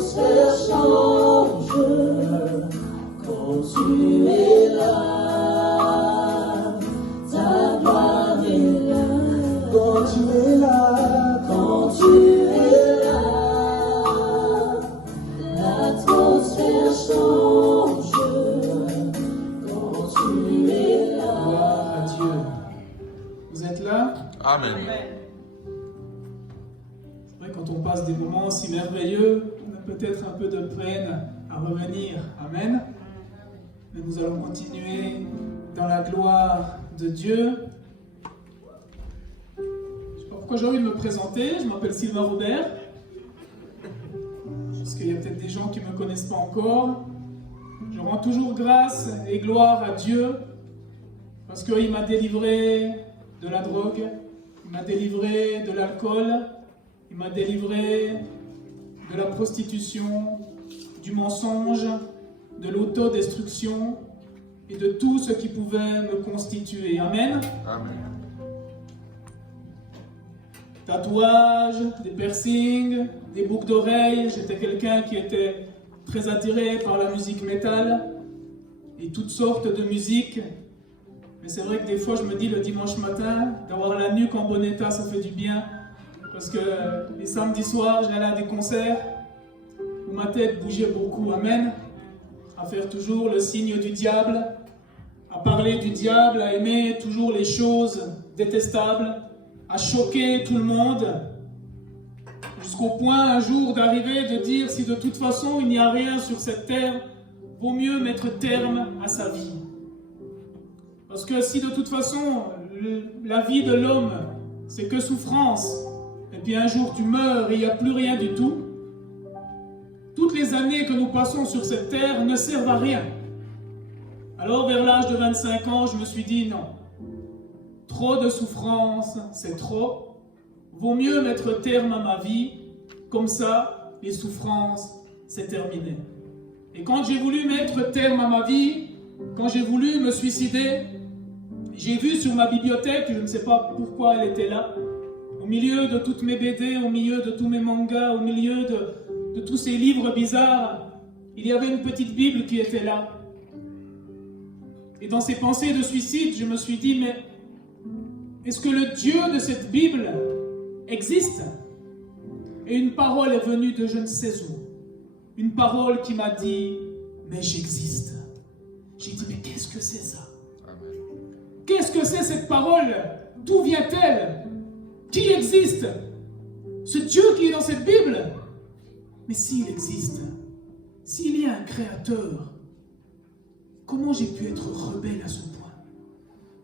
l'atmosphère change quand tu es là. Ta gloire est là. Quand tu es là, quand tu es là, l'atmosphère change quand tu es là. Gloire à Dieu. Vous êtes là? Amen. C'est vrai, quand on passe des moments si merveilleux, on a peut-être un peu de peine à revenir. Amen. Mais nous allons continuer dans la gloire de Dieu. Je ne sais pas pourquoi j'ai envie de me présenter. Je m'appelle Sylvain Robert. Parce qu'il y a peut-être des gens qui ne me connaissent pas encore. Je rends toujours grâce et gloire à Dieu. Parce qu'il m'a délivré de la drogue. Il m'a délivré de l'alcool. Il m'a délivré de la prostitution, du mensonge, de l'autodestruction et de tout ce qui pouvait me constituer. Amen. Amen. Tatouages, des piercings, des boucles d'oreilles. J'étais quelqu'un qui était très attiré par la musique métal et toutes sortes de musiques. Mais c'est vrai que des fois je me dis le dimanche matin, d'avoir la nuque en bon état, ça fait du bien. Parce que les samedis soirs, j'allais à des concerts où ma tête bougeait beaucoup. Amen. À faire toujours le signe du diable, à parler du diable, à aimer toujours les choses détestables, à choquer tout le monde, jusqu'au point un jour d'arriver de dire si de toute façon il n'y a rien sur cette terre, vaut mieux mettre terme à sa vie. Parce que si de toute façon la vie de l'homme c'est que souffrance, et puis un jour tu meurs et il n'y a plus rien du tout, toutes les années que nous passons sur cette terre ne servent à rien. Alors vers l'âge de 25 ans, je me suis dit non, trop de souffrance, c'est trop. Vaut mieux mettre terme à ma vie, comme ça, les souffrances, c'est terminé. Et quand j'ai voulu mettre terme à ma vie, quand j'ai voulu me suicider, j'ai vu sur ma bibliothèque, je ne sais pas pourquoi elle était là, au milieu de toutes mes BD, au milieu de tous mes mangas, au milieu de tous ces livres bizarres, il y avait une petite Bible qui était là. Et dans ces pensées de suicide, je me suis dit, mais est-ce que le Dieu de cette Bible existe? Et une parole est venue de je ne sais où. Une parole qui m'a dit, mais j'existe. J'ai dit, mais qu'est-ce que c'est ça? Qu'est-ce que c'est cette parole? D'où vient-elle? Qui existe? Ce Dieu qui est dans cette Bible? Mais s'il existe, s'il y a un créateur, comment j'ai pu être rebelle à ce point?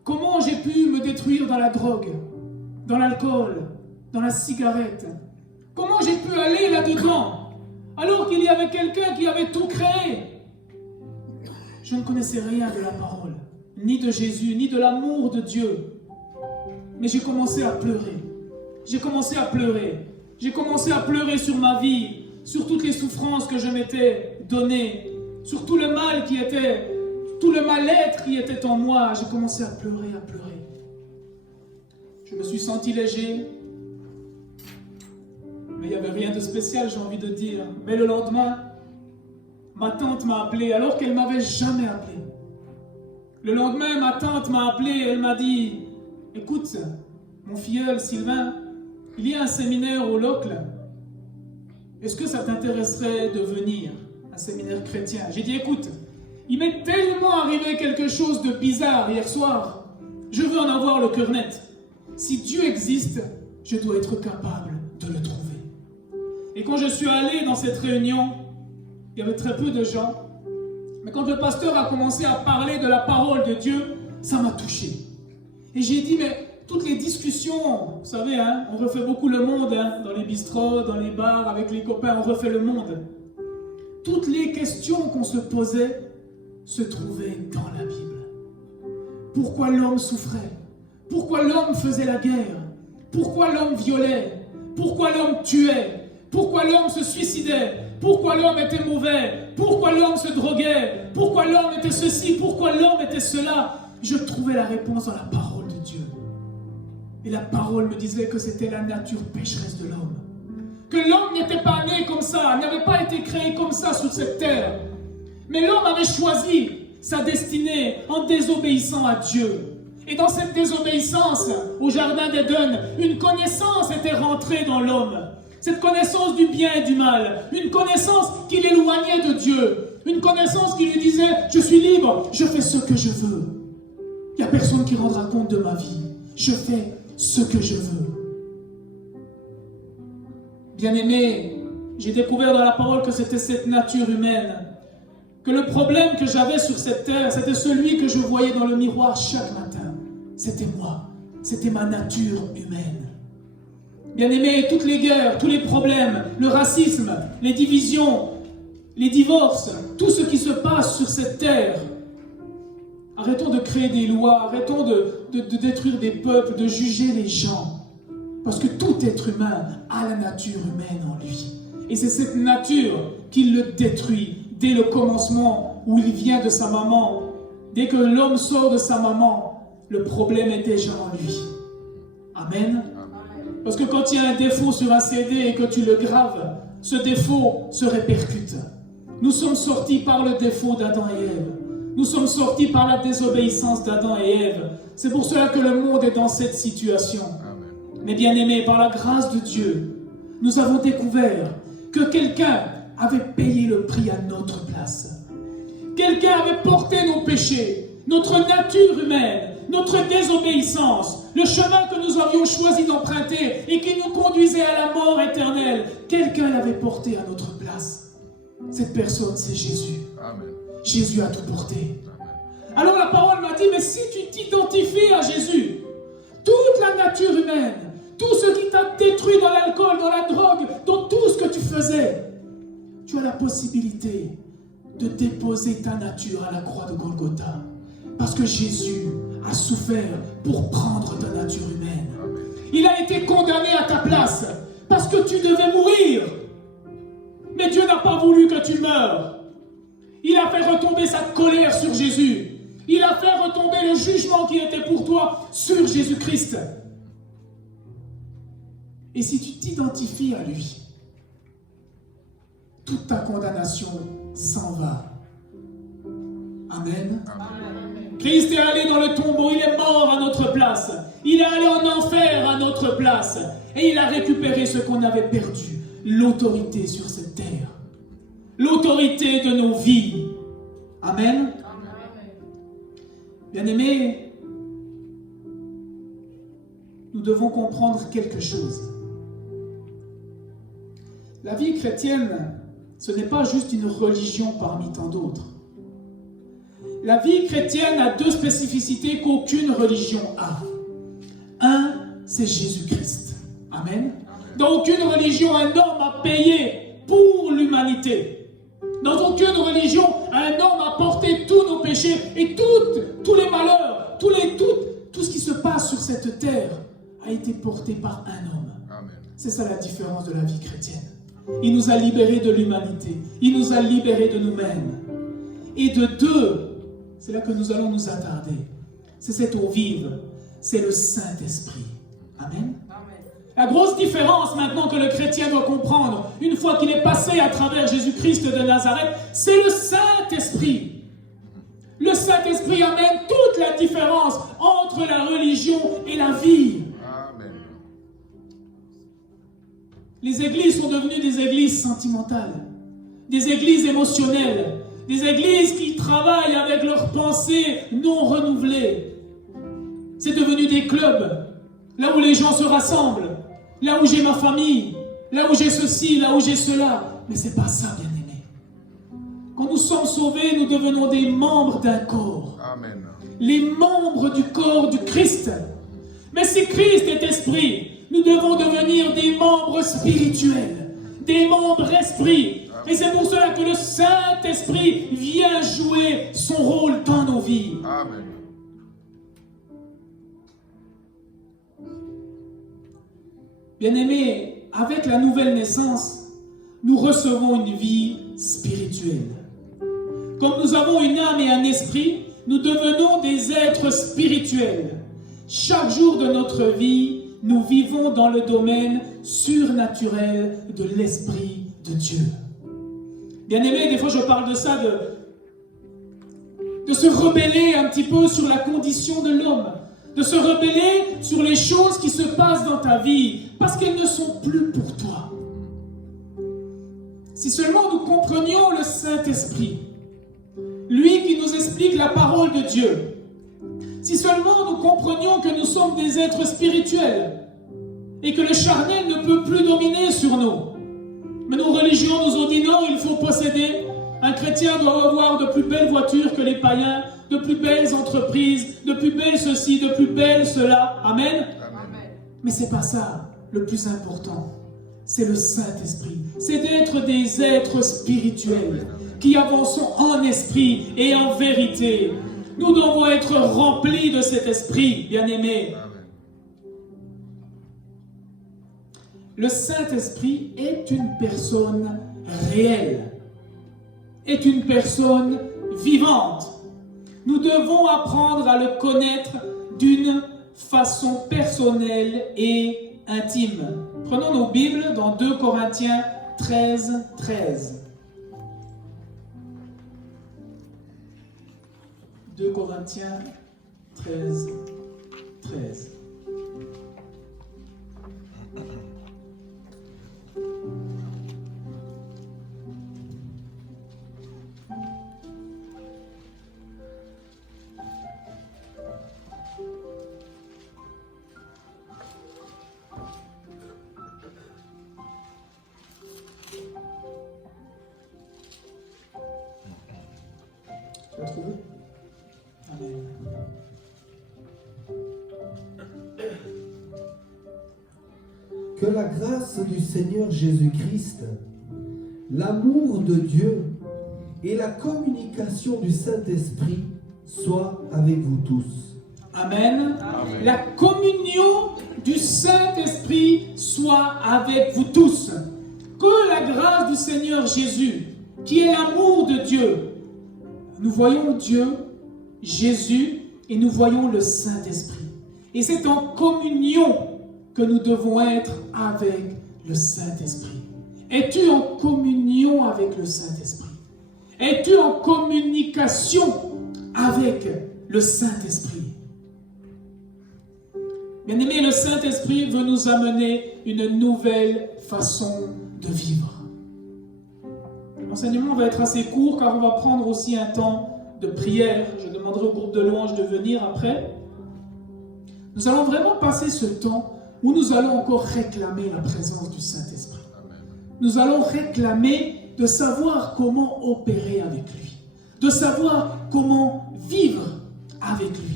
Comment j'ai pu me détruire dans la drogue, dans l'alcool, dans la cigarette? Comment j'ai pu aller là-dedans, alors qu'il y avait quelqu'un qui avait tout créé? Je ne connaissais rien de la parole, ni de Jésus, ni de l'amour de Dieu. Mais j'ai commencé à pleurer. J'ai commencé à pleurer. J'ai commencé à pleurer sur ma vie, sur toutes les souffrances que je m'étais données, sur tout le mal qui était, tout le mal-être qui était en moi. J'ai commencé à pleurer, à pleurer. Je me suis senti léger. Mais il n'y avait rien de spécial, j'ai envie de dire. Mais le lendemain, ma tante m'a appelé, alors qu'elle ne m'avait jamais appelé. Le lendemain, ma tante m'a appelé, elle m'a dit, écoute, mon filleul Sylvain, il y a un séminaire au Locle. Est-ce que ça t'intéresserait de venir? Un séminaire chrétien. J'ai dit, écoute, il m'est tellement arrivé quelque chose de bizarre hier soir. Je veux en avoir le cœur net. Si Dieu existe, je dois être capable de le trouver. Et quand je suis allé dans cette réunion, il y avait très peu de gens. Mais quand le pasteur a commencé à parler de la parole de Dieu, ça m'a touché. Et j'ai dit, mais toutes les discussions, vous savez, hein, on refait beaucoup le monde, hein, dans les bistrots, dans les bars, avec les copains, on refait le monde. Toutes les questions qu'on se posait se trouvaient dans la Bible. Pourquoi l'homme souffrait? Pourquoi l'homme faisait la guerre? Pourquoi l'homme violait? Pourquoi l'homme tuait? Pourquoi l'homme se suicidait? Pourquoi l'homme était mauvais? Pourquoi l'homme se droguait? Pourquoi l'homme était ceci? Pourquoi l'homme était cela? Je trouvais la réponse dans la parole de Dieu. Et la parole me disait que c'était la nature pécheresse de l'homme. Que l'homme n'était pas né comme ça, n'avait pas été été créé comme ça sur cette terre. Mais l'homme avait choisi sa destinée en désobéissant à Dieu. Et dans cette désobéissance, au jardin d'Éden, une connaissance était rentrée dans l'homme. Cette connaissance du bien et du mal. Une connaissance qui l'éloignait de Dieu. Une connaissance qui lui disait, je suis libre, je fais ce que je veux. Il n'y a personne qui rendra compte de ma vie. Je fais ce que je veux. Bien-aimé, j'ai découvert dans la parole que c'était cette nature humaine. Que le problème que j'avais sur cette terre, c'était celui que je voyais dans le miroir chaque matin. C'était moi. C'était ma nature humaine. Bien-aimé, toutes les guerres, tous les problèmes, le racisme, les divisions, les divorces, tout ce qui se passe sur cette terre. Arrêtons de créer des lois, arrêtons de détruire des peuples, de juger les gens. Parce que tout être humain a la nature humaine en lui. Et c'est cette nature qui le détruit dès le commencement où il vient de sa maman. Dès que l'homme sort de sa maman, le problème est déjà en lui. Amen. Parce que quand il y a un défaut sur un CD et que tu le graves, ce défaut se répercute. Nous sommes sortis par le défaut d'Adam et Ève. Nous sommes sortis par la désobéissance d'Adam et Ève. C'est pour cela que le monde est dans cette situation. Amen. Mais bien aimé, par la grâce de Dieu, nous avons découvert que quelqu'un avait payé le prix à notre place. Quelqu'un avait porté nos péchés, notre nature humaine, notre désobéissance, le chemin que nous avions choisi d'emprunter et qui nous conduisait à la mort éternelle. Quelqu'un l'avait porté à notre place. Cette personne, c'est Jésus. Amen. Jésus a tout porté. Amen. Alors la parole m'a dit, mais si tu t'identifies à Jésus, toute la nature humaine, tout ce qui t'a détruit dans l'alcool, dans la drogue, dans tout ce que tu faisais, tu as la possibilité de déposer ta nature à la croix de Golgotha. Parce que Jésus a souffert pour prendre ta nature humaine. Il a été condamné à ta place parce que tu devais mourir. Mais Dieu n'a pas voulu que tu meures. Il a fait retomber sa colère sur Jésus. Il a fait retomber le jugement qui était pour toi sur Jésus-Christ. Et si tu t'identifies à lui, toute ta condamnation s'en va. Amen. Amen. Christ est allé dans le tombeau, il est mort à notre place. Il est allé en enfer à notre place. Et il a récupéré ce qu'on avait perdu. L'autorité sur cette terre. L'autorité de nos vies. Amen. Bien-aimés, nous devons comprendre quelque chose. La vie chrétienne, ce n'est pas juste une religion parmi tant d'autres. La vie chrétienne a deux spécificités qu'aucune religion a. Un, c'est Jésus-Christ. Amen. Dans aucune religion, un homme a payé pour l'humanité. Dans aucune religion, un homme a porté tous nos péchés et tous les malheurs, tout ce qui se passe sur cette terre a été porté par un homme. Amen. C'est ça la différence de la vie chrétienne. Il nous a libérés de l'humanité. Il nous a libérés de nous-mêmes. Et de deux, c'est là que nous allons nous attarder. C'est cette eau vive. C'est le Saint-Esprit. Amen. La grosse différence maintenant que le chrétien doit comprendre, une fois qu'il est passé à travers Jésus-Christ de Nazareth, c'est le Saint-Esprit. Le Saint-Esprit amène toute la différence entre la religion et la vie. Amen. Les églises sont devenues des églises sentimentales, des églises émotionnelles, des églises qui travaillent avec leurs pensées non renouvelées. C'est devenu des clubs, là où les gens se rassemblent, là où j'ai ma famille, là où j'ai ceci, là où j'ai cela. Mais ce n'est pas ça, bien-aimé. Quand nous sommes sauvés, nous devenons des membres d'un corps. Amen. Les membres du corps du Christ. Mais si Christ est esprit, nous devons devenir des membres spirituels, des membres esprits. Et c'est pour cela que le Saint-Esprit vient jouer son rôle dans nos vies. Amen. Bien-aimés, avec la nouvelle naissance, nous recevons une vie spirituelle. Comme nous avons une âme et un esprit, nous devenons des êtres spirituels. Chaque jour de notre vie, nous vivons dans le domaine surnaturel de l'Esprit de Dieu. Bien-aimés, des fois je parle de ça, de se rebeller un petit peu sur la condition de l'homme, de se rebeller sur les choses qui se passent dans ta vie, parce qu'elles ne sont plus pour toi. Si seulement nous comprenions le Saint-Esprit, lui qui nous explique la parole de Dieu, si seulement nous comprenions que nous sommes des êtres spirituels et que le charnel ne peut plus dominer sur nous. Mais nos religions nous ont dit non, il faut posséder. Un chrétien doit avoir de plus belles voitures que les païens, de plus belles entreprises, de plus belles ceci, de plus belles cela. Amen. Amen. Mais c'est pas ça le plus important. C'est le Saint-Esprit. C'est d'être des êtres spirituels qui avançons en esprit et en vérité. Nous devons être remplis de cet esprit, bien-aimés. Le Saint-Esprit est une personne réelle, est une personne vivante. Nous devons apprendre à le connaître d'une façon personnelle et intime. Prenons nos Bibles dans 2 Corinthiens 13, 13. 2 Corinthiens 13, 13. Tu l'as trouvé? Amen. Que la grâce du Seigneur Jésus-Christ, l'amour de Dieu et la communication du Saint-Esprit soient avec vous tous. Amen. Amen. La communion du Saint-Esprit soit avec vous tous. Que la grâce du Seigneur Jésus, qui est l'amour de Dieu, nous voyons Dieu, Jésus, et nous voyons le Saint-Esprit. Et c'est en communion que nous devons être avec le Saint-Esprit. Es-tu en communion avec le Saint-Esprit? Es-tu en communication avec le Saint-Esprit? Bien-aimés, le Saint-Esprit veut nous amener une nouvelle façon de vivre. L'enseignement va être assez court car on va prendre aussi un temps de prière. Je demanderai au groupe de louanges de venir après. Nous allons vraiment passer ce temps où nous allons encore réclamer la présence du Saint-Esprit. Nous allons réclamer de savoir comment opérer avec lui, de savoir comment vivre avec lui.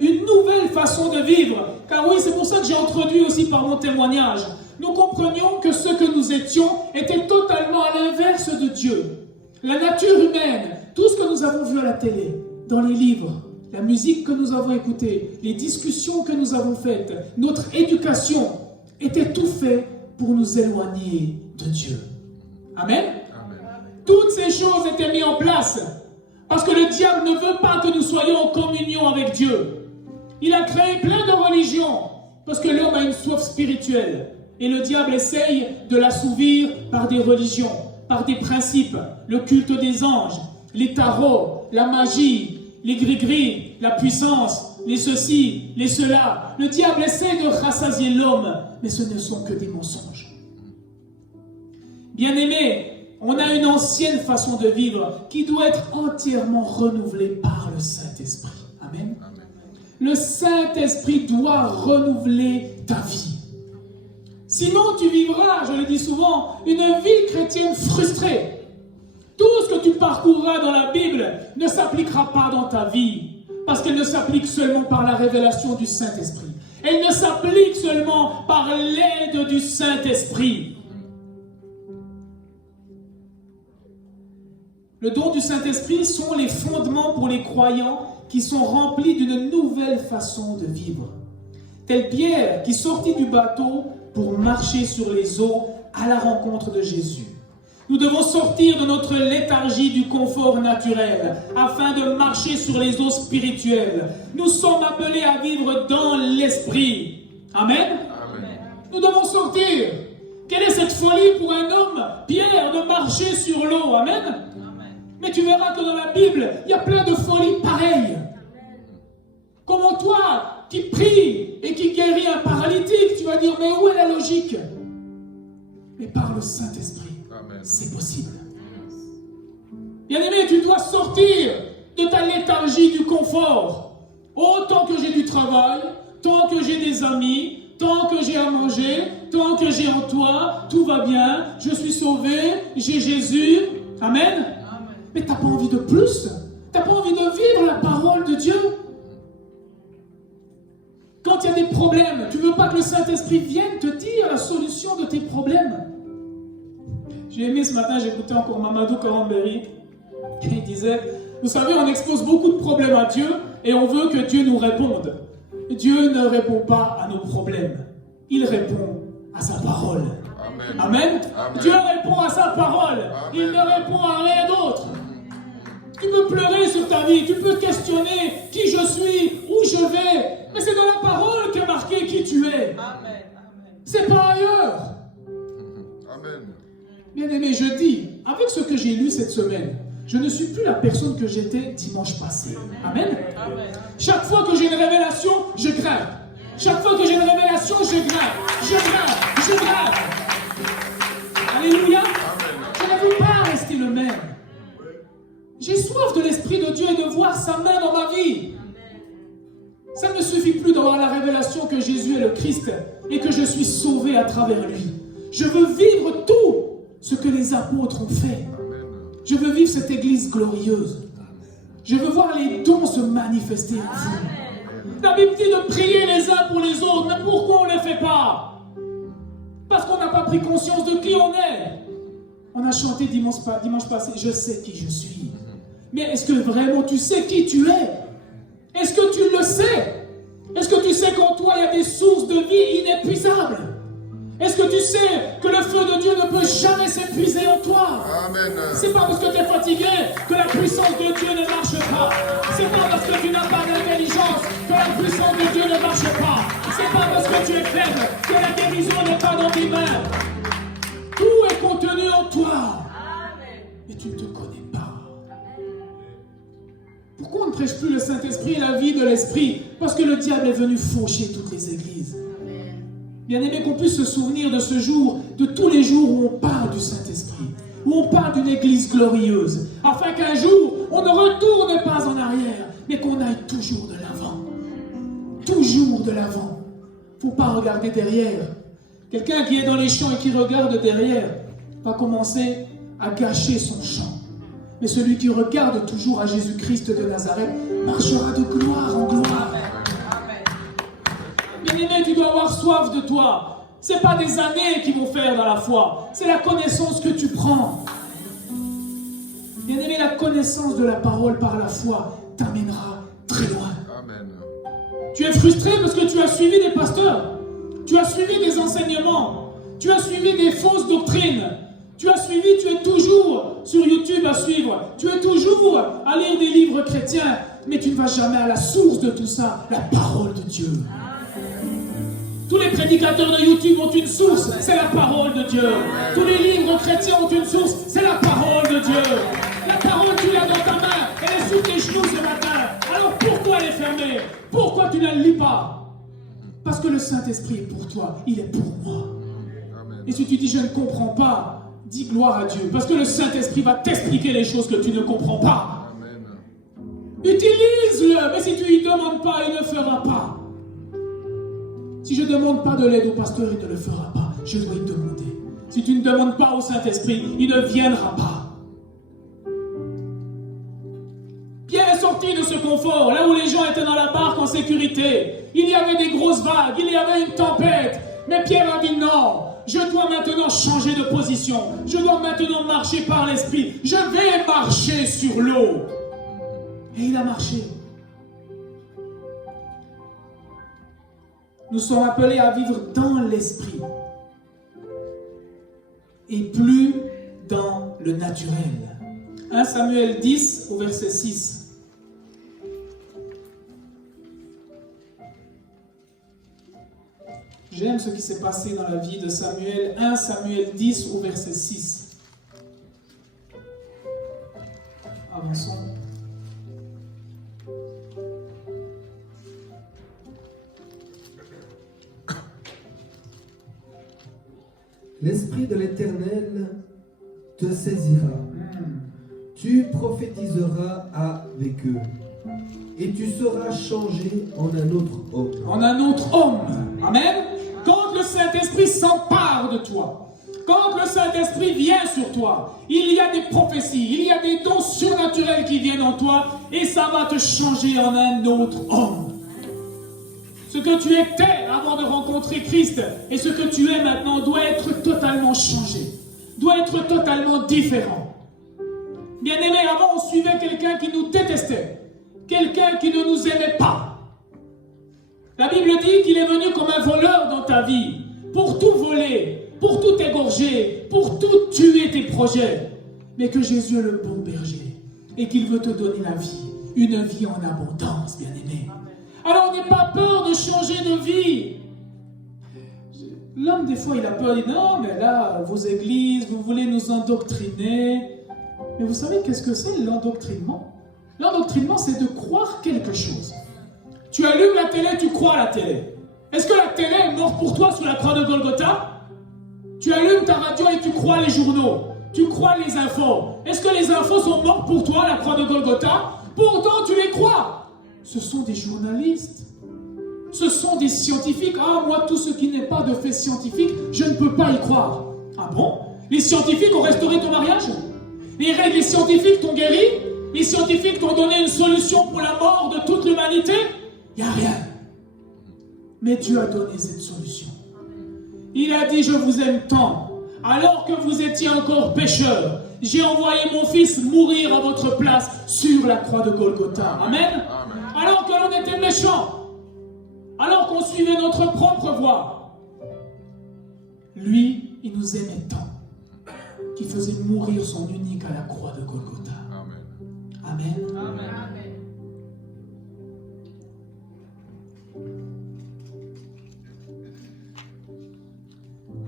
Une nouvelle façon de vivre, car oui, c'est pour ça que j'ai introduit aussi par mon témoignage. Nous comprenions que ce que nous étions était totalement à l'inverse de Dieu. La nature humaine, tout ce que nous avons vu à la télé, dans les livres, la musique que nous avons écoutée, les discussions que nous avons faites, notre éducation, était tout fait pour nous éloigner de Dieu. Amen. Amen. Toutes ces choses étaient mises en place parce que le diable ne veut pas que nous soyons en communion avec Dieu. Il a créé plein de religions parce que l'homme a une soif spirituelle. Et le diable essaye de l'assouvir par des religions, par des principes, le culte des anges, les tarots, la magie, les gris-gris, la puissance, les ceci, les cela. Le diable essaie de rassasier l'homme, mais ce ne sont que des mensonges. Bien-aimés, on a une ancienne façon de vivre qui doit être entièrement renouvelée par le Saint-Esprit. Amen. Amen. Le Saint-Esprit doit renouveler ta vie. Sinon, tu vivras, je le dis souvent, une vie chrétienne frustrée. Tout ce que tu parcourras dans la Bible ne s'appliquera pas dans ta vie, parce qu'elle ne s'applique seulement par la révélation du Saint-Esprit. Elle ne s'applique seulement par l'aide du Saint-Esprit. Le don du Saint-Esprit sont les fondements pour les croyants qui sont remplis d'une nouvelle façon de vivre. Telle Pierre qui sortit du bateau pour marcher sur les eaux à la rencontre de Jésus. Nous devons sortir de notre léthargie du confort naturel afin de marcher sur les eaux spirituelles. Nous sommes appelés à vivre dans l'esprit. Amen. Amen. Nous devons sortir. Quelle est cette folie pour un homme, Pierre, de marcher sur Mais tu verras que dans la Bible, il y a plein de folies pareilles. Comment toi, qui prie et qui guérit un paralytique, tu vas dire, mais où est la logique? Mais par le Saint-Esprit, c'est possible. Bien-aimé, tu dois sortir de ta léthargie du confort. Oh, tant que j'ai du travail, tant que j'ai des amis, tant que j'ai à manger, tant que j'ai en toi, tout va bien, je suis sauvé, j'ai Jésus. Amen. Mais tu n'as pas envie de plus. Tu n'as pas envie de vivre la parole de Dieu. Quand il y a des problèmes, tu ne veux pas que le Saint-Esprit vienne te dire la solution de tes problèmes. J'ai aimé ce matin, j'écoutais encore Mamadou Karamberi, qui disait, vous savez, on expose beaucoup de problèmes à Dieu et on veut que Dieu nous réponde. Dieu ne répond pas à nos problèmes. Il répond à sa parole. Amen. Amen. Amen. Dieu répond à sa parole. Amen. Il ne répond à rien d'autre. Tu peux pleurer sur ta vie, tu peux questionner qui je suis, où je vais, mais c'est dans la parole qu'est marqué qui tu es. Amen. C'est pas ailleurs. Amen. Bien-aimé, je dis, avec ce que j'ai lu cette semaine, je ne suis plus la personne que j'étais dimanche passé. Amen. Amen. Chaque fois que j'ai une révélation, je grimpe. Chaque fois que j'ai une révélation, je grimpe. Je grimpe. Je grimpe. Alléluia. Amen. Je ne veux pas rester le même. J'ai soif de l'Esprit de Dieu et de voir sa main dans ma vie. Ça ne me suffit plus d'avoir la révélation que Jésus est le Christ et que je suis sauvé à travers lui. Je veux vivre tout ce que les apôtres ont fait. Je veux vivre cette église glorieuse. Je veux voir les dons se manifester en vous. La Bible dit de prier les uns pour les autres, mais pourquoi on ne le fait pas? Parce qu'on n'a pas pris conscience de qui on est. On a chanté dimanche passé, je sais qui je suis. Mais est-ce que vraiment tu sais qui tu es? Est-ce que tu le sais? Est-ce que tu sais qu'en toi il y a des sources de vie inépuisables? Est-ce que tu sais que le feu de Dieu ne peut jamais s'épuiser en toi? Amen. C'est pas parce que tu es fatigué que la puissance de Dieu ne marche pas. C'est pas parce que tu n'as pas d'intelligence que la puissance de Dieu ne marche pas. C'est pas parce que tu es faible que la guérison n'est pas dans tes mains. Tout est contenu en toi. Mais tu ne te connais pas. Pourquoi on ne prêche plus le Saint-Esprit et la vie de l'Esprit? Parce que le diable est venu faucher toutes les églises. Bien-aimé, qu'on puisse se souvenir de ce jour, de tous les jours où on parle du Saint-Esprit, où on parle d'une église glorieuse, afin qu'un jour, on ne retourne pas en arrière, mais qu'on aille toujours de l'avant. Toujours de l'avant. Il ne faut pas regarder derrière. Quelqu'un qui est dans les champs et qui regarde derrière va commencer à gâcher son champ. Mais celui qui regarde toujours à Jésus-Christ de Nazareth marchera de gloire en gloire. Bien-aimé, tu dois avoir soif de toi. Ce n'est pas des années qui vont faire dans la foi. C'est la connaissance que tu prends. Bien-aimé, la connaissance de la parole par la foi t'amènera très loin. Amen. Tu es frustré parce que tu as suivi des pasteurs. Tu as suivi des enseignements. Tu as suivi des fausses doctrines. Tu es toujours sur YouTube à suivre. Tu es toujours à lire des livres chrétiens. Mais tu ne vas jamais à la source de tout ça, la parole de Dieu. Tous les prédicateurs de YouTube ont une source, c'est la parole de Dieu. Tous les livres chrétiens ont une source, c'est la parole de Dieu. La parole, tu l'as dans ta main, elle est sous tes genoux ce matin. Alors pourquoi elle est fermée? Pourquoi tu ne la lis pas? Parce que le Saint-Esprit est pour toi, il est pour moi. Et si tu dis je ne comprends pas, dis gloire à Dieu. Parce que le Saint-Esprit va t'expliquer les choses que tu ne comprends pas. Utilise-le, mais si tu ne lui demandes pas, il ne fera pas. Si je ne demande pas de l'aide au pasteur, il ne le fera pas. Je dois lui demander. Si tu ne demandes pas au Saint-Esprit, il ne viendra pas. Pierre est sorti de ce confort, là où les gens étaient dans la barque en sécurité. Il y avait des grosses vagues, il y avait une tempête. Mais Pierre a dit non, je dois maintenant changer de position. Je dois maintenant marcher par l'Esprit. Je vais marcher sur l'eau. Et il a marché. Nous sommes appelés à vivre dans l'esprit et plus dans le naturel. 1 Samuel 10 au verset 6. J'aime ce qui s'est passé dans la vie de Samuel. 1 Samuel 10 au verset 6. Avançons. L'Esprit de l'Éternel te saisira. Tu prophétiseras avec eux. Et tu seras changé en un autre homme. En un autre homme. Amen. Quand le Saint-Esprit s'empare de toi, quand le Saint-Esprit vient sur toi, il y a des prophéties, il y a des dons surnaturels qui viennent en toi et ça va te changer en un autre homme. Ce que tu étais avant de rencontrer Christ et ce que tu es maintenant doit être totalement changé, doit être totalement différent. Bien aimé, avant on suivait quelqu'un qui nous détestait, quelqu'un qui ne nous aimait pas. La Bible dit qu'il est venu comme un voleur dans ta vie, pour tout voler, pour tout égorger, pour tout tuer tes projets. Mais que Jésus est le bon berger et qu'il veut te donner la vie, une vie en abondance, bien-aimé. Alors n'aie pas peur de changer de vie. L'homme, des fois, il a peur, il dit non, mais là, vos églises, vous voulez nous endoctriner. Mais vous savez qu'est-ce que c'est l'endoctrinement? L'endoctrinement, c'est de croire quelque chose. Tu allumes la télé, tu crois à la télé. Est-ce que la télé est morte pour toi sur la croix de Golgotha? Tu allumes ta radio et tu crois les journaux. Tu crois les infos. Est-ce que les infos sont mortes pour toi à la croix de Golgotha? Pourtant, tu les crois. Ce sont des journalistes. Ce sont des scientifiques. Ah, moi, tout ce qui n'est pas de fait scientifique, je ne peux pas y croire. Ah bon? Les scientifiques ont restauré ton mariage? Les scientifiques t'ont guéri? Les scientifiques t'ont donné une solution pour la mort de toute l'humanité? Il n'y a rien. Mais Dieu a donné cette solution. Il a dit, je vous aime tant. Alors que vous étiez encore pécheurs, j'ai envoyé mon fils mourir à votre place sur la croix de Golgotha. Amen. Alors que l'on était méchants, alors qu'on suivait notre propre voie, lui, il nous aimait tant qu'il faisait mourir son unique à la croix de Golgotha. Amen. Amen.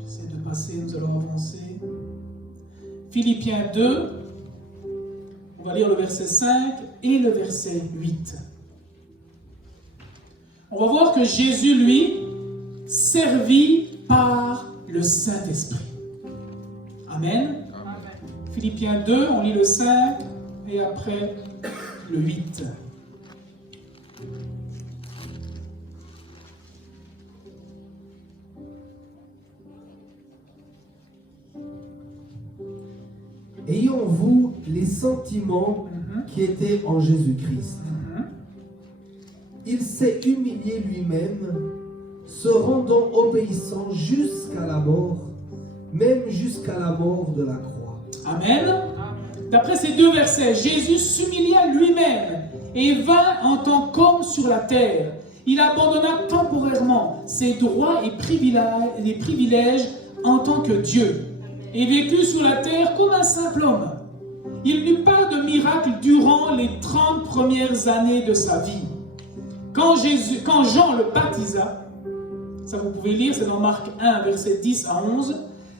J'essaie de passer, nous allons avancer. Philippiens 2, on va lire le verset 5 et le verset 8. On va voir que Jésus, lui, servi par le Saint-Esprit. Amen. Amen. Philippiens 2, on lit le 5 et après le 8. Ayant vous les sentiments qui étaient en Jésus-Christ. Il s'est humilié lui-même, se rendant obéissant jusqu'à la mort, même jusqu'à la mort de la croix. Amen. D'après ces deux versets, Jésus s'humilia lui-même et vint en tant qu'homme sur la terre. Il abandonna temporairement ses droits et privilèges en tant que Dieu et vécut sur la terre comme un simple homme. Il n'eut pas de miracle durant les 30 premières années de sa vie. Quand Jean le baptisa, ça vous pouvez lire, c'est dans Marc 1, versets 10 à 11,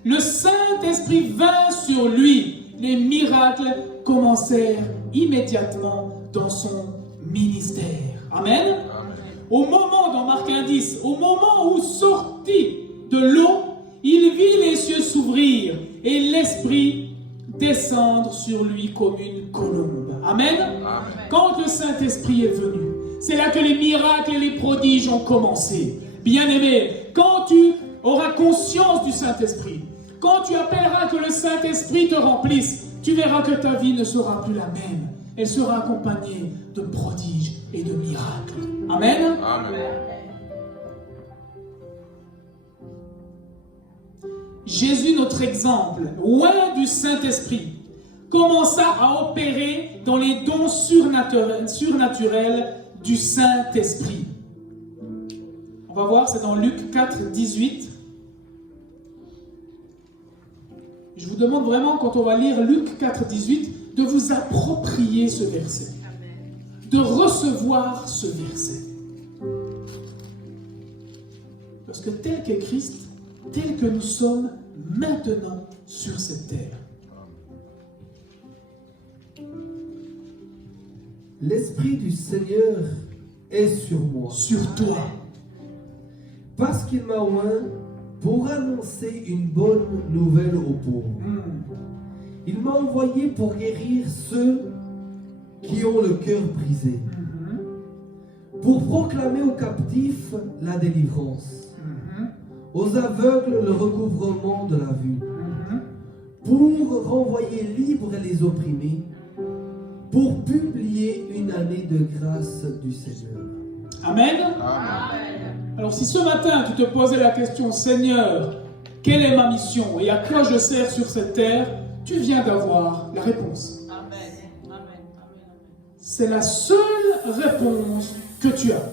le Saint-Esprit vint sur lui. Les miracles commencèrent immédiatement dans son ministère. Amen. Amen. Au moment, dans Marc 1, 10, au moment où sortit de l'eau, il vit les cieux s'ouvrir et l'Esprit descendre sur lui comme une colombe. Amen. Amen. Quand le Saint-Esprit est venu, c'est là que les miracles et les prodiges ont commencé. Bien-aimé, quand tu auras conscience du Saint-Esprit, quand tu appelleras que le Saint-Esprit te remplisse, tu verras que ta vie ne sera plus la même. Elle sera accompagnée de prodiges et de miracles. Amen. Amen. Jésus, notre exemple, loin du Saint-Esprit, commença à opérer dans les dons surnaturels du Saint-Esprit. On va voir, c'est dans Luc 4, 18. Je vous demande vraiment, quand on va lire Luc 4, 18, de vous approprier ce verset, de recevoir ce verset. Parce que tel qu'est Christ, tel que nous sommes maintenant sur cette terre. l'Esprit du Seigneur est sur moi. Sur toi. Parce qu'il m'a oint pour annoncer une bonne nouvelle aux pauvres. Il m'a envoyé pour guérir ceux qui ont le cœur brisé. Pour proclamer aux captifs la délivrance. Aux aveugles le recouvrement de la vue. Pour renvoyer libres les opprimés. Pour publier une année de grâce du Seigneur. Amen. Alors si ce matin tu te posais la question, Seigneur, quelle est ma mission et à quoi je sers sur cette terre, tu viens d'avoir la réponse. C'est la seule réponse que tu as.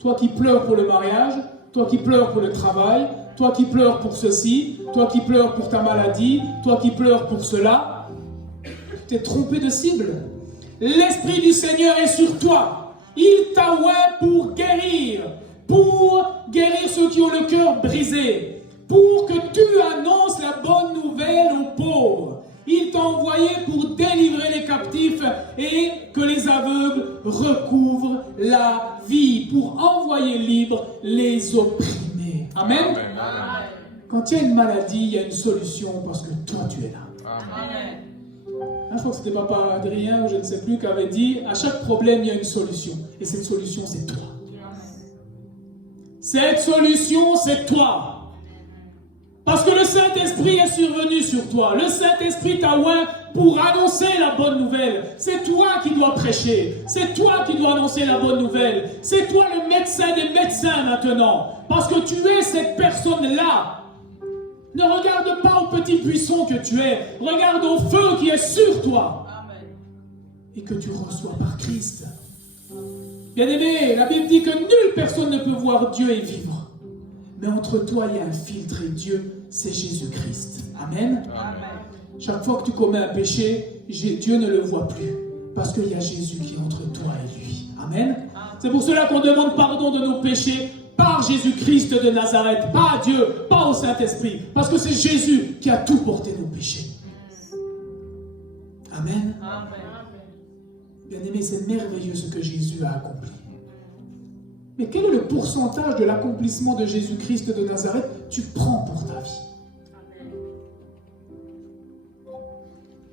Toi qui pleures pour le mariage, toi qui pleures pour le travail, toi qui pleures pour ceci, toi qui pleures pour ta maladie, toi qui pleures pour cela, tu t'es trompé de cible. L'Esprit du Seigneur est sur toi. Il t'a oint pour guérir ceux qui ont le cœur brisé, pour que tu annonces la bonne nouvelle aux pauvres. Il t'a envoyé pour délivrer les captifs et que les aveugles recouvrent la vie, pour envoyer libres les opprimés. Amen. Quand il y a une maladie, il y a une solution parce que toi tu es là. Amen. Je crois que c'était Papa Adrien, ou je ne sais plus, qui avait dit, à chaque problème, il y a une solution. Et cette solution, c'est toi. Cette solution, c'est toi. Parce que le Saint-Esprit est survenu sur toi. Le Saint-Esprit t'a oint pour annoncer la bonne nouvelle. C'est toi qui dois prêcher. C'est toi qui dois annoncer la bonne nouvelle. C'est toi le médecin des médecins maintenant. Parce que tu es cette personne-là. Ne regarde pas au petit buisson que tu es. Regarde au feu qui est sur toi. Amen. Et que tu reçois par Christ. Bien-aimé, la Bible dit que nulle personne ne peut voir Dieu et vivre. Mais entre toi, il y a un filtre et Dieu, c'est Jésus-Christ. Amen. Amen. Chaque fois que tu commets un péché, Dieu ne le voit plus. Parce qu'il y a Jésus qui est entre toi et lui. Amen. C'est pour cela qu'on demande pardon de nos péchés par Jésus-Christ de Nazareth, pas à Dieu, pas au Saint-Esprit, parce que c'est Jésus qui a tout porté nos péchés. Amen. Bien-aimé, c'est merveilleux ce que Jésus a accompli. Mais quel est le pourcentage de l'accomplissement de Jésus-Christ de Nazareth tu prends pour ta vie?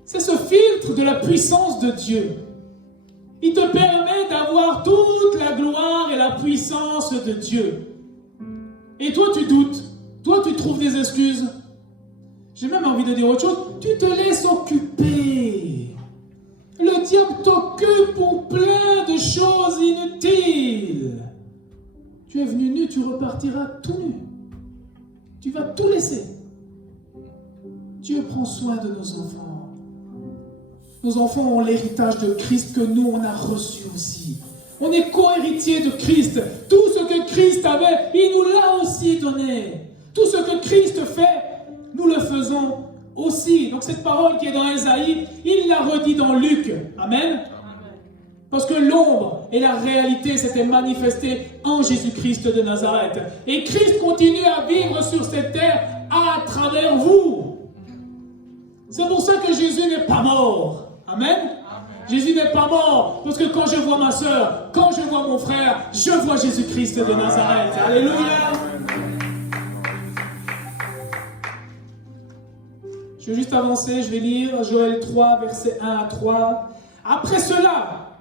C'est ce filtre de la puissance de Dieu. Il te permet d'avoir toute la gloire et la puissance de Dieu. Et toi, tu doutes. Toi, tu trouves des excuses. J'ai même envie de dire autre chose. Tu te laisses occuper. Le diable t'occupe pour plein de choses inutiles. Tu es venu nu, tu repartiras tout nu. Tu vas tout laisser. Dieu prend soin de nos enfants. Nos enfants ont l'héritage de Christ que nous, on a reçu aussi. On est co-héritiers de Christ. Tout ce que Christ avait, il nous l'a aussi donné. Tout ce que Christ fait, nous le faisons aussi. Donc cette parole qui est dans Ésaïe, il l'a redit dans Luc. Amen. Parce que l'ombre et la réalité s'étaient manifestées en Jésus-Christ de Nazareth. Et Christ continue à vivre sur cette terre à travers vous. C'est pour ça que Jésus n'est pas mort. Amen. Jésus n'est pas mort. Parce que quand je vois ma soeur, quand je vois mon frère, je vois Jésus-Christ de Nazareth. Alléluia. Je vais juste avancer, je vais lire Joël 3, versets 1 à 3. Après cela,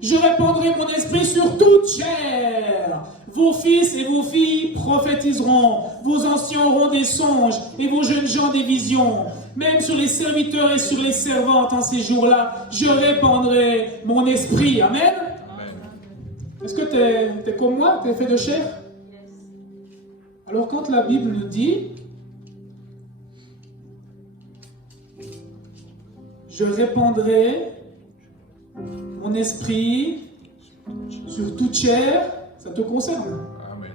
je répandrai mon esprit sur toute chair. Vos fils et vos filles prophétiseront. Vos anciens auront des songes et vos jeunes gens des visions. Même sur les serviteurs et sur les servantes en ces jours-là, je répandrai mon esprit. Amen. Amen. Est-ce que tu es comme moi? Tu es fait de chair? Yes. Alors quand la Bible nous dit je répandrai mon esprit sur toute chair, ça te concerne. Amen.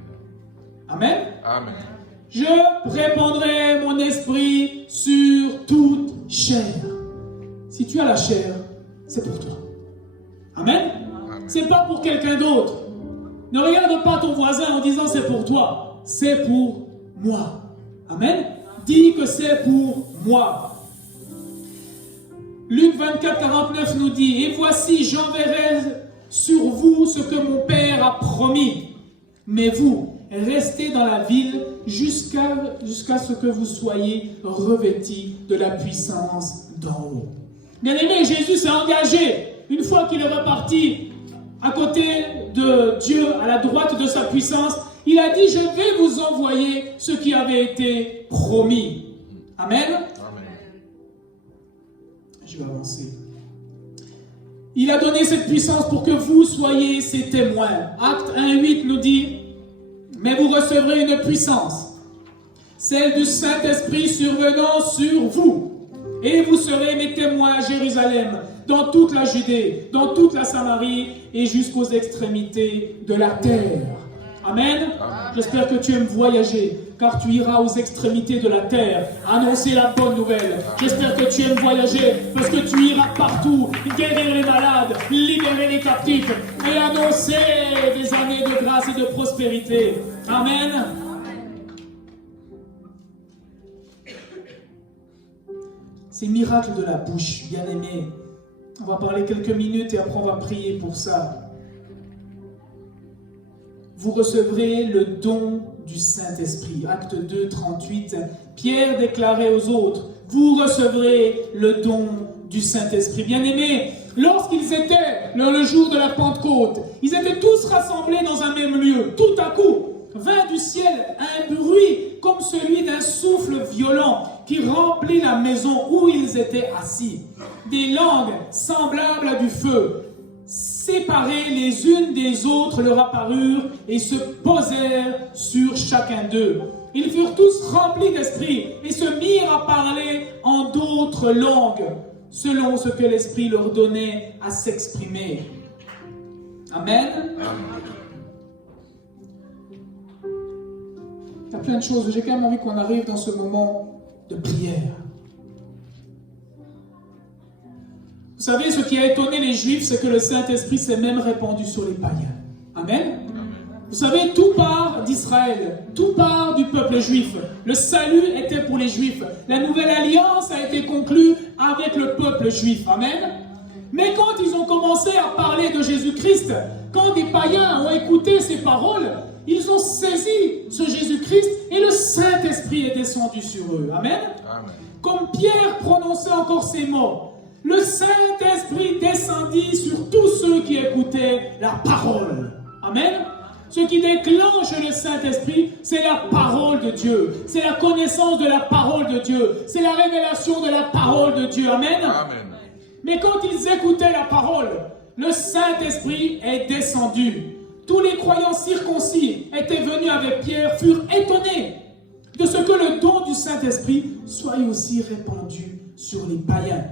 Amen. Amen. Je répandrai mon esprit sur toute chair. Si tu as la chair, c'est pour toi. Amen. Amen. C'est pas pour quelqu'un d'autre. Ne regarde pas ton voisin en disant c'est pour toi. C'est pour moi. Amen. Dis que c'est pour moi. Luc 24, 49 nous dit, « Et voici, j'enverrai sur vous ce que mon Père a promis. Mais vous, restez dans la ville jusqu'à ce que vous soyez revêtis de la puissance d'en haut. » Bien aimé, Jésus s'est engagé. Une fois qu'il est reparti à côté de Dieu, à la droite de sa puissance, il a dit, « Je vais vous envoyer ce qui avait été promis. » Amen. Je vais avancer. Il a donné cette puissance pour que vous soyez ses témoins. Acte 1:8 nous dit, « Mais vous recevrez une puissance, celle du Saint-Esprit survenant sur vous. Et vous serez mes témoins à Jérusalem, dans toute la Judée, dans toute la Samarie et jusqu'aux extrémités de la terre. » Amen. J'espère que tu aimes voyager, car tu iras aux extrémités de la terre, annoncer la bonne nouvelle. J'espère que tu aimes voyager, parce que tu iras partout, guérir les malades, libérer les captifs, et annoncer des années de grâce et de prospérité. Amen. Ces miracles de la bouche, bien aimés. On va parler quelques minutes et après on va prier pour ça. Vous recevrez le don du Saint-Esprit. Acte 2, 38. Pierre déclarait aux autres, vous recevrez le don du Saint-Esprit. Bien-aimés, lorsqu'ils étaient le jour de la Pentecôte, ils étaient tous rassemblés dans un même lieu. Tout à coup, vint du ciel un bruit comme celui d'un souffle violent qui remplit la maison où ils étaient assis. Des langues semblables à du feu, séparées les unes des autres, leur apparurent et se posèrent sur chacun d'eux. Ils furent tous remplis d'esprit et se mirent à parler en d'autres langues, selon ce que l'Esprit leur donnait à s'exprimer. Amen. Il y a plein de choses. J'ai quand même envie qu'on arrive dans ce moment de prière. Vous savez, ce qui a étonné les Juifs, c'est que le Saint-Esprit s'est même répandu sur les païens. Amen. Vous savez, tout part d'Israël, tout part du peuple juif. Le salut était pour les Juifs. La nouvelle alliance a été conclue avec le peuple juif. Amen. Mais quand ils ont commencé à parler de Jésus-Christ, quand des païens ont écouté ces paroles, ils ont saisi ce Jésus-Christ et le Saint-Esprit est descendu sur eux. Amen. Amen. Comme Pierre prononçait encore ces mots, le Saint-Esprit descendit sur tous ceux qui écoutaient la parole. Amen. Ce qui déclenche le Saint-Esprit, c'est la parole de Dieu. C'est la connaissance de la parole de Dieu. C'est la révélation de la parole de Dieu. Amen. Amen. Mais quand ils écoutaient la parole, le Saint-Esprit est descendu. Tous les croyants circoncis étaient venus avec Pierre, furent étonnés de ce que le don du Saint-Esprit soit aussi répandu sur les païens.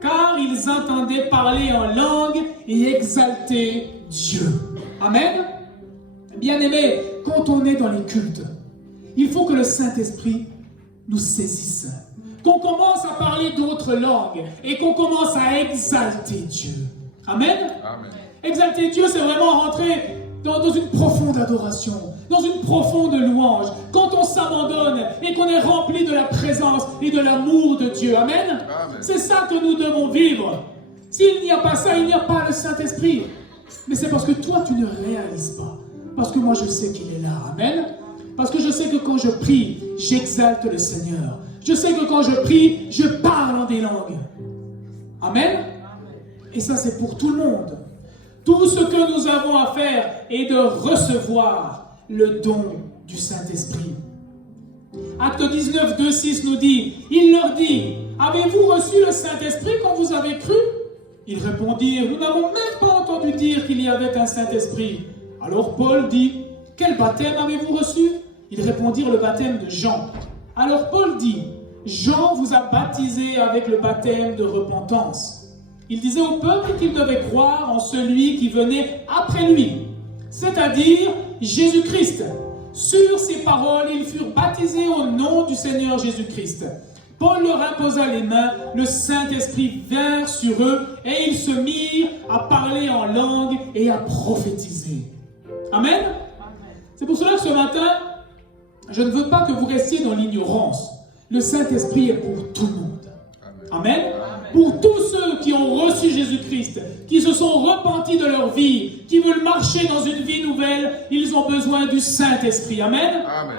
Car ils entendaient parler en langue et exalter Dieu. Amen. Bien-aimés, quand on est dans les cultes, il faut que le Saint-Esprit nous saisisse. Qu'on commence à parler d'autres langues et qu'on commence à exalter Dieu. Amen. Amen. Exalter Dieu, c'est vraiment rentrer dans une profonde adoration, dans une profonde louange. Quand on s'abandonne et qu'on est rempli de la présence et de l'amour de Dieu. Amen. Amen. C'est ça que nous devons vivre. S'il n'y a pas ça, il n'y a pas le Saint-Esprit. Mais c'est parce que toi, tu ne réalises pas. Parce que moi, je sais qu'il est là. Amen. Parce que je sais que quand je prie, j'exalte le Seigneur. Je sais que quand je prie, je parle en des langues. Amen. Et ça, c'est pour tout le monde. Tout ce que nous avons à faire est de recevoir le don du Saint-Esprit. Acte 19, 2, 6 nous dit, il leur dit, avez-vous reçu le Saint-Esprit quand vous avez cru? Ils répondirent, nous n'avons même pas entendu dire qu'il y avait un Saint-Esprit. Alors Paul dit, quel baptême avez-vous reçu? Ils répondirent, le baptême de Jean. Alors Paul dit, Jean vous a baptisé avec le baptême de repentance. Il disait au peuple qu'il devait croire en celui qui venait après lui, c'est-à-dire Jésus-Christ. Sur ces paroles, ils furent baptisés au nom du Seigneur Jésus-Christ. Paul leur imposa les mains, le Saint-Esprit vint sur eux et ils se mirent à parler en langue et à prophétiser. Amen. C'est pour cela que ce matin, je ne veux pas que vous restiez dans l'ignorance. Le Saint-Esprit est pour tout le monde. Amen. Amen. Pour tous ceux qui ont reçu Jésus-Christ, qui se sont repentis de leur vie, qui veulent marcher dans une vie nouvelle, ils ont besoin du Saint-Esprit. Amen. Amen.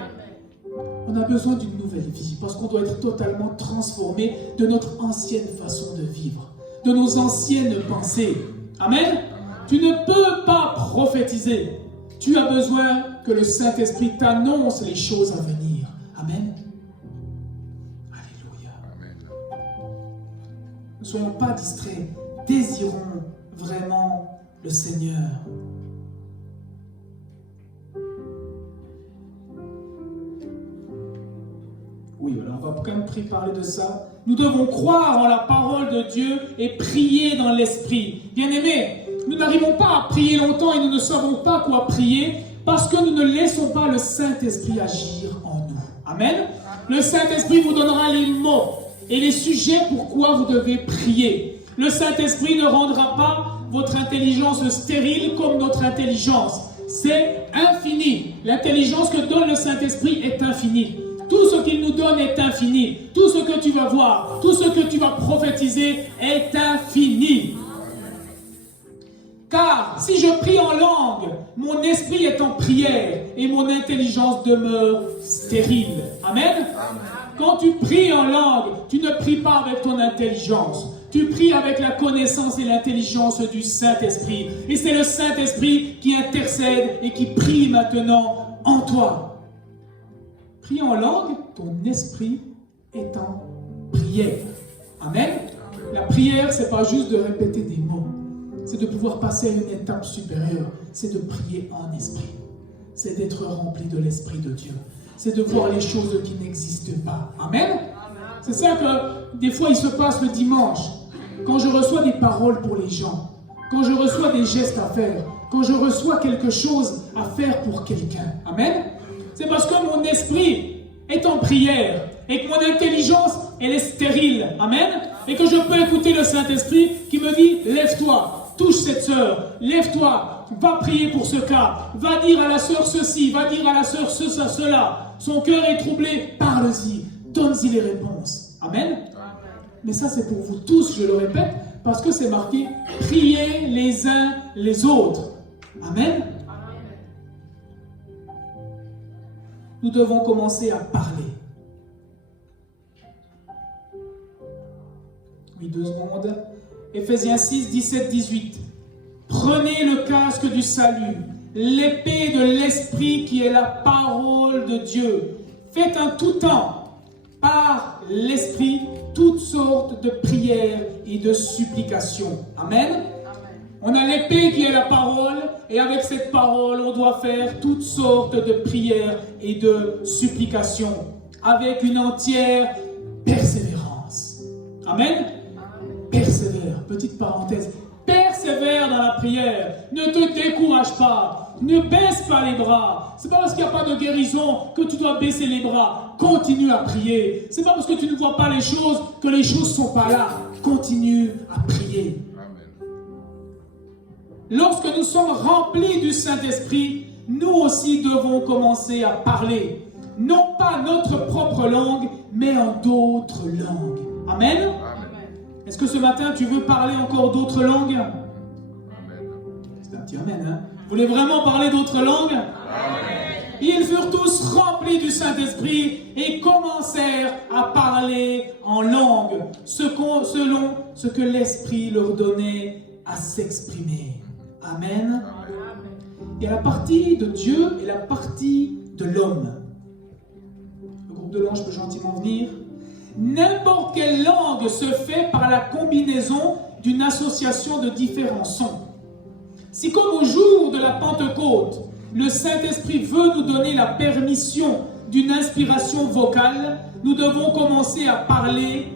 On a besoin d'une nouvelle vie parce qu'on doit être totalement transformé de notre ancienne façon de vivre, de nos anciennes pensées. Amen. Tu ne peux pas prophétiser. Tu as besoin que le Saint-Esprit t'annonce les choses à venir. Amen. Alléluia. Amen. Ne soyons pas distraits. Désirons vraiment le Seigneur. Oui, alors on va quand même parler de ça. Nous devons croire en la parole de Dieu et prier dans l'Esprit. Bien-aimés, nous n'arrivons pas à prier longtemps et nous ne savons pas quoi prier parce que nous ne laissons pas le Saint-Esprit agir en nous. Amen. Le Saint-Esprit vous donnera les mots et les sujets pourquoi vous devez prier. Le Saint-Esprit ne rendra pas votre intelligence stérile comme notre intelligence. C'est infini. L'intelligence que donne le Saint-Esprit est infinie. Tout ce qu'il nous donne est infini. Tout ce que tu vas voir, tout ce que tu vas prophétiser est infini. Car si je prie en langue, mon esprit est en prière et mon intelligence demeure stérile. Amen. Quand tu pries en langue, tu ne pries pas avec ton intelligence. Tu pries avec la connaissance et l'intelligence du Saint-Esprit. Et c'est le Saint-Esprit qui intercède et qui prie maintenant en toi. Prie en langue, ton esprit est en prière. Amen. La prière, ce n'est pas juste de répéter des mots. C'est de pouvoir passer à une étape supérieure. C'est de prier en esprit. C'est d'être rempli de l'Esprit de Dieu. C'est de voir les choses qui n'existent pas. Amen. C'est ça que des fois il se passe le dimanche. Quand je reçois des paroles pour les gens, quand je reçois des gestes à faire, quand je reçois quelque chose à faire pour quelqu'un. Amen. C'est parce que mon esprit est en prière et que mon intelligence, elle est stérile. Amen. Et que je peux écouter le Saint-Esprit qui me dit, lève-toi, touche cette sœur, lève-toi, va prier pour ce cas, va dire à la sœur ceci, va dire à la sœur cela. Son cœur est troublé, parle-y, donne-y les réponses. Amen. Mais ça, c'est pour vous tous, je le répète, parce que c'est marqué, priez les uns les autres. Amen. Nous devons commencer à parler. Oui, 2 secondes. Éphésiens 6, 17, 18. Prenez le casque du salut, l'épée de l'Esprit qui est la parole de Dieu. Faites en tout temps, par l'Esprit, toutes sortes de prières et de supplications. Amen. On a l'épée qui est la parole, et avec cette parole, on doit faire toutes sortes de prières et de supplications, avec une entière persévérance. Amen. Persévère, petite parenthèse, persévère dans la prière, ne te décourage pas, ne baisse pas les bras. C'est pas parce qu'il n'y a pas de guérison que tu dois baisser les bras, continue à prier. C'est pas parce que tu ne vois pas les choses que les choses ne sont pas là, continue à prier. Lorsque nous sommes remplis du Saint-Esprit, nous aussi devons commencer à parler. Non pas notre propre langue, mais en d'autres langues. Amen. Amen. Est-ce que ce matin, tu veux parler encore d'autres langues? Amen. C'est un petit amen, hein? Vous voulez vraiment parler d'autres langues? Amen. Ils furent tous remplis du Saint-Esprit et commencèrent à parler en langue, selon ce que l'Esprit leur donnait à s'exprimer. Amen. Il y a la partie de Dieu et la partie de l'homme. Le groupe de l'ange peut gentiment venir. N'importe quelle langue se fait par la combinaison d'une association de différents sons. Si comme au jour de la Pentecôte, le Saint-Esprit veut nous donner la permission d'une inspiration vocale, nous devons commencer à parler,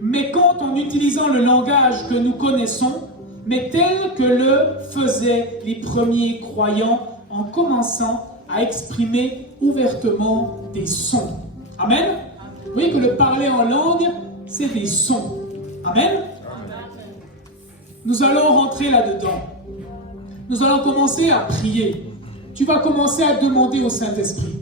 mais quand en utilisant le langage que nous connaissons, mais tel que le faisaient les premiers croyants en commençant à exprimer ouvertement des sons. Amen. Vous voyez que le parler en langue, c'est des sons. Amen. Nous allons rentrer là-dedans. Nous allons commencer à prier. Tu vas commencer à demander au Saint-Esprit.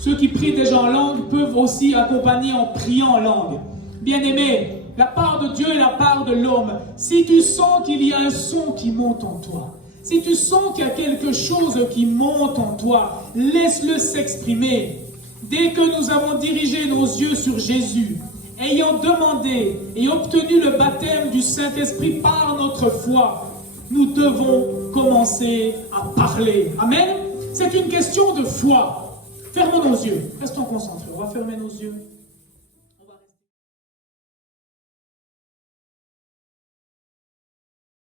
Ceux qui prient déjà en langue peuvent aussi accompagner en priant en langue. Bien-aimés, la part de Dieu et la part de l'homme. Si tu sens qu'il y a un son qui monte en toi, si tu sens qu'il y a quelque chose qui monte en toi, laisse-le s'exprimer. Dès que nous avons dirigé nos yeux sur Jésus, ayant demandé et obtenu le baptême du Saint-Esprit par notre foi, nous devons commencer à parler. Amen. C'est une question de foi. Fermons nos yeux. Restons concentrés. On va fermer nos yeux.